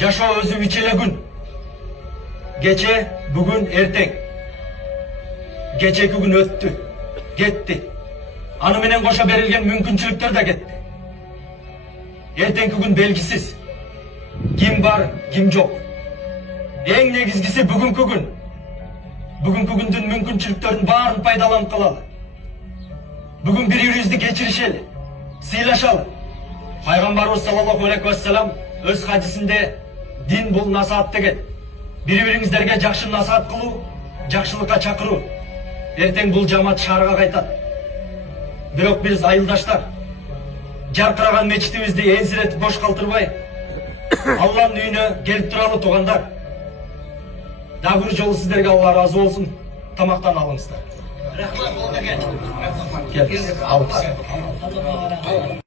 Жашоо өзү ичеле күн. Кече, бүгүн, эртең. Кечеки күн өттү, кетти. Аны менен кошо берилген мүмкүнчүлүктөр да кетти. Эртеңки күн белгисиз. Ким бар, ким жок. Эң негизгиси бүгүнкү күн. Бүгүнкү күндүн мүмкүнчүлүктөрүнүн баарын пайдаланып калалы. Бүгүн бири-бирибизди кечиришели, сыйлашалы. Пайгамбарыбыз саллаллаху алейхи вассалам өз хадисинде дин бул насаат деген. Бири-бириңиздерге жакшы насаат кылуу, жакшылыкка чакыруу. Эртең бул жамаат шаарга кайтат. Бирок биз айылдаштар жаркыраган мечитибизди энсиретип бош калтырбай, Алланын үйүнө келип туралы туугандар. Дагы бир жолу сиздерге Алла ыраазы болсун. Тамактан алыңыздар. Рахмат, Молдоген. Кел, алып.